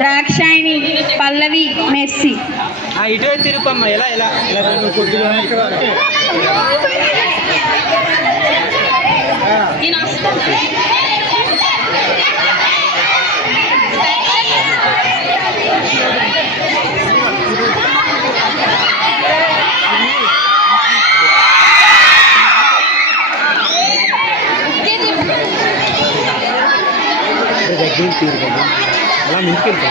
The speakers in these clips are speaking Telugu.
ద్రాక్షాయిని, పల్లవి, మెస్సి. ఇటువే తిరుపమ్మ. ఎలా ఎలా అలా మించుకెళ్తా.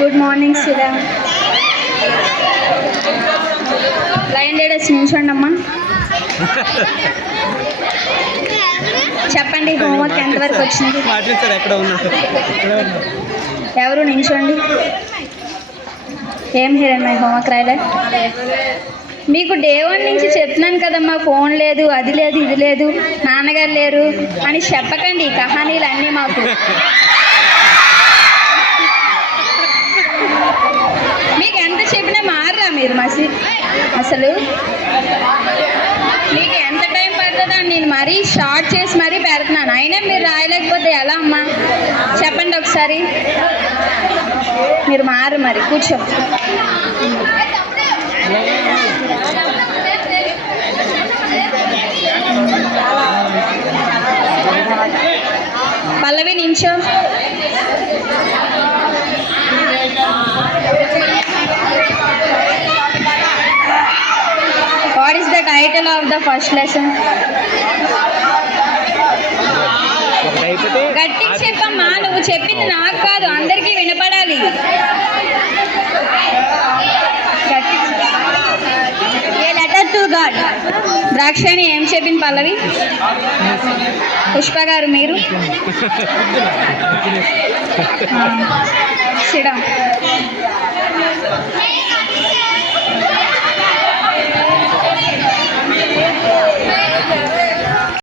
Good morning Sudha. Line leaders నిల్చోండి అమ్మా. చెప్పండి, హోంవర్క్ ఎంతవరకు వచ్చింది? ఎవరు నిల్చోండి. ఏం హిరణ్మయ్య హోంవర్క్ రాయలే? మీకు డే 1 నుంచి చెప్తున్నాను కదమ్మా, ఫోన్ లేదు, అది లేదు, ఇది లేదు, నాన్నగారు లేరు అని చెప్పకండి. ఈ కహానీలు అన్నీ మాకు. మీకు ఎంత చెప్పినా మారరా మీరు అసలు. మీకు ఎంత టైం పడుతుందని నేను మరీ షార్ట్ చేసి మరీ పెడుతున్నాను. అయినా మీరు రాయలేకపోతే ఎలా అమ్మా? చెప్పండి ఒకసారి. మీరు మారు మరి. కూర్చో. పల్లవి నించో. What is the title of the first lesson? గట్టిగా చెప్పమ్మా. నువ్వు చెప్పింది నాకు కాదు, అందరికీ వినపడాలి. A letter to God. Drakshayani ఏం చెప్పింది పల్లవి? పుష్ప గారు మీరు సిడా.